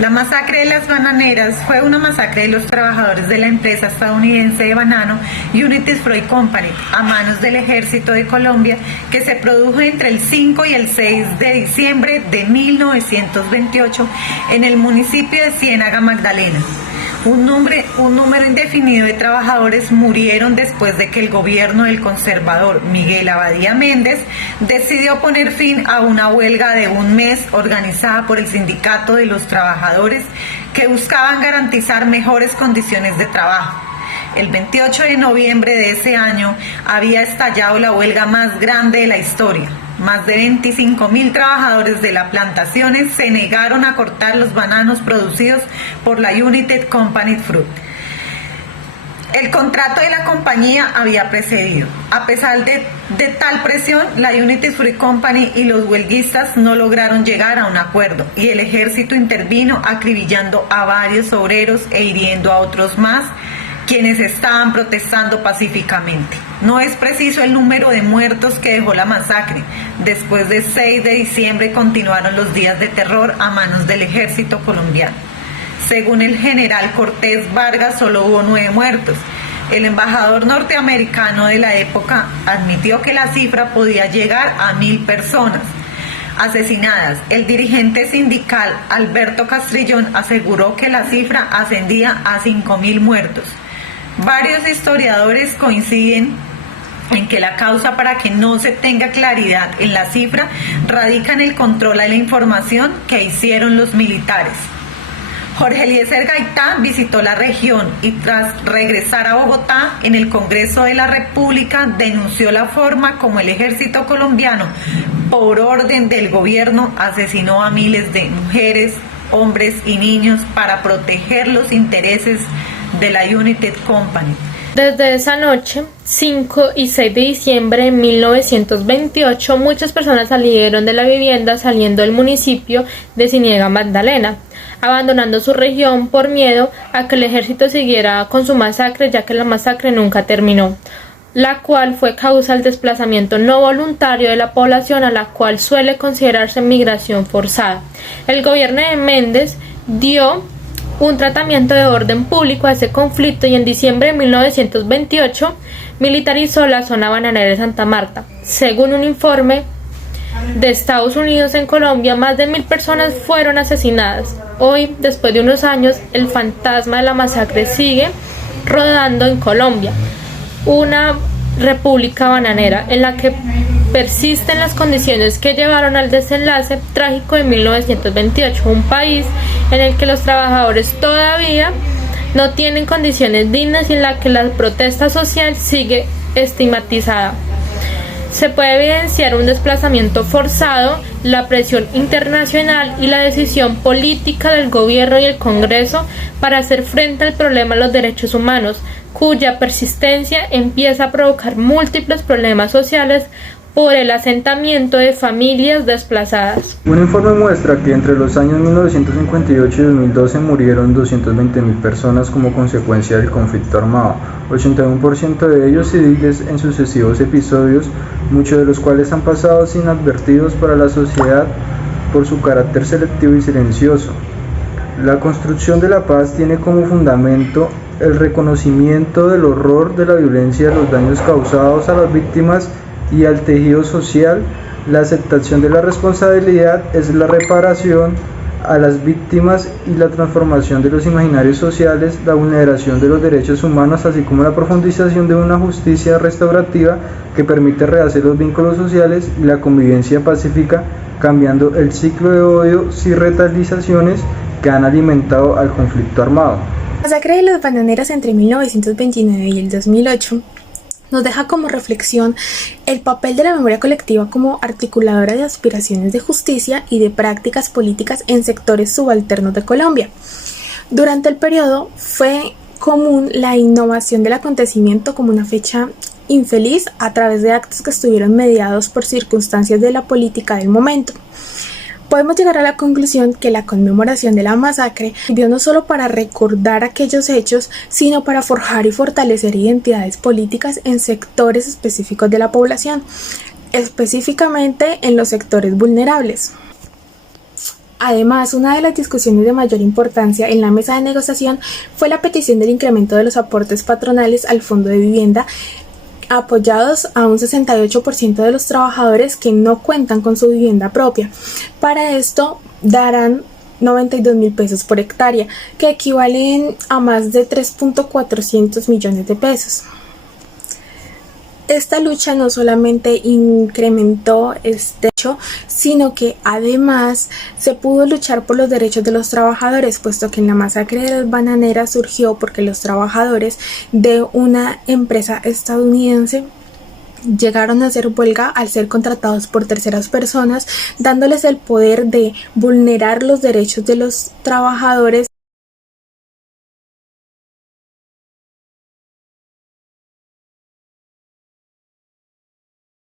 La masacre de las bananeras fue una masacre de los trabajadores de la empresa estadounidense de banano United Fruit Company a manos del ejército de Colombia, que se produjo entre el 5 y el 6 de diciembre de 1928 en el municipio de Ciénaga Magdalena. Un número indefinido de trabajadores murieron después de que el gobierno del conservador Miguel Abadía Méndez decidió poner fin a una huelga de un mes organizada por el Sindicato de los Trabajadores, que buscaban garantizar mejores condiciones de trabajo. El 28 de noviembre de ese año había estallado la huelga más grande de la historia. Más de 25.000 trabajadores de las plantaciones se negaron a cortar los bananos producidos por la United Company Fruit. El contrato de la compañía había precedido. A pesar de tal presión, la United Fruit Company y los huelguistas no lograron llegar a un acuerdo, y el ejército intervino acribillando a varios obreros e hiriendo a otros más, quienes estaban protestando pacíficamente. No es preciso el número de muertos que dejó la masacre. Después del 6 de diciembre continuaron los días de terror a manos del ejército colombiano. Según el general Cortés Vargas, solo hubo 9 muertos. El embajador norteamericano de la época admitió que la cifra podía llegar a 1.000 personas asesinadas. El dirigente sindical Alberto Castrillón aseguró que la cifra ascendía a 5.000 muertos. Varios historiadores coinciden en que la causa para que no se tenga claridad en la cifra radica en el control de la información que hicieron los militares. Jorge Eliezer Gaitán visitó la región y, tras regresar a Bogotá, en el Congreso de la República denunció la forma como el ejército colombiano, por orden del gobierno, asesinó a miles de mujeres, hombres y niños para proteger los intereses de la United Company. Desde esa noche, 5 y 6 de diciembre de 1928, muchas personas salieron de la vivienda saliendo del municipio de Ciénaga Magdalena, abandonando su región por miedo a que el ejército siguiera con su masacre, ya que la masacre nunca terminó, la cual fue causa del desplazamiento no voluntario de la población, a la cual suele considerarse migración forzada. El gobierno de Méndez dio un tratamiento de orden público a ese conflicto y en diciembre de 1928 militarizó la zona bananera de Santa Marta. Según un informe de Estados Unidos, en Colombia más de 1.000 personas fueron asesinadas. Hoy, después de unos años, el fantasma de la masacre sigue rodando en Colombia, una república bananera en la que persisten las condiciones que llevaron al desenlace trágico de 1928, un país en el que los trabajadores todavía no tienen condiciones dignas y en la que la protesta social sigue estigmatizada. Se puede evidenciar un desplazamiento forzado, la presión internacional y la decisión política del gobierno y el Congreso para hacer frente al problema de los derechos humanos, cuya persistencia empieza a provocar múltiples problemas sociales por el asentamiento de familias desplazadas. Un informe muestra que entre los años 1958 y 2012 murieron 220.000 personas como consecuencia del conflicto armado, 81% de ellos civiles en sucesivos episodios, muchos de los cuales han pasado sin advertidos para la sociedad por su carácter selectivo y silencioso. La construcción de la paz tiene como fundamento el reconocimiento del horror de la violencia, de los daños causados a las víctimas y al tejido social. La aceptación de la responsabilidad es la reparación a las víctimas y la transformación de los imaginarios sociales, la vulneración de los derechos humanos, así como la profundización de una justicia restaurativa que permite rehacer los vínculos sociales y la convivencia pacífica, cambiando el ciclo de odios y retaliaciones que han alimentado al conflicto armado. La masacre de las bananeras entre 1929 y el 2008 nos deja como reflexión el papel de la memoria colectiva como articuladora de aspiraciones de justicia y de prácticas políticas en sectores subalternos de Colombia. Durante el periodo fue común la innovación del acontecimiento como una fecha infeliz a través de actos que estuvieron mediados por circunstancias de la política del momento. Podemos llegar a la conclusión que la conmemoración de la masacre sirvió no solo para recordar aquellos hechos, sino para forjar y fortalecer identidades políticas en sectores específicos de la población, específicamente en los sectores vulnerables. Además, una de las discusiones de mayor importancia en la mesa de negociación fue la petición del incremento de los aportes patronales al Fondo de Vivienda, apoyados a un 68% de los trabajadores que no cuentan con su vivienda propia. Para esto darán 92.000 pesos por hectárea, que equivalen a más de 3.400 millones de pesos. Esta lucha no solamente incrementó este hecho, sino que además se pudo luchar por los derechos de los trabajadores, puesto que en la masacre de las bananeras surgió porque los trabajadores de una empresa estadounidense llegaron a hacer huelga al ser contratados por terceras personas, dándoles el poder de vulnerar los derechos de los trabajadores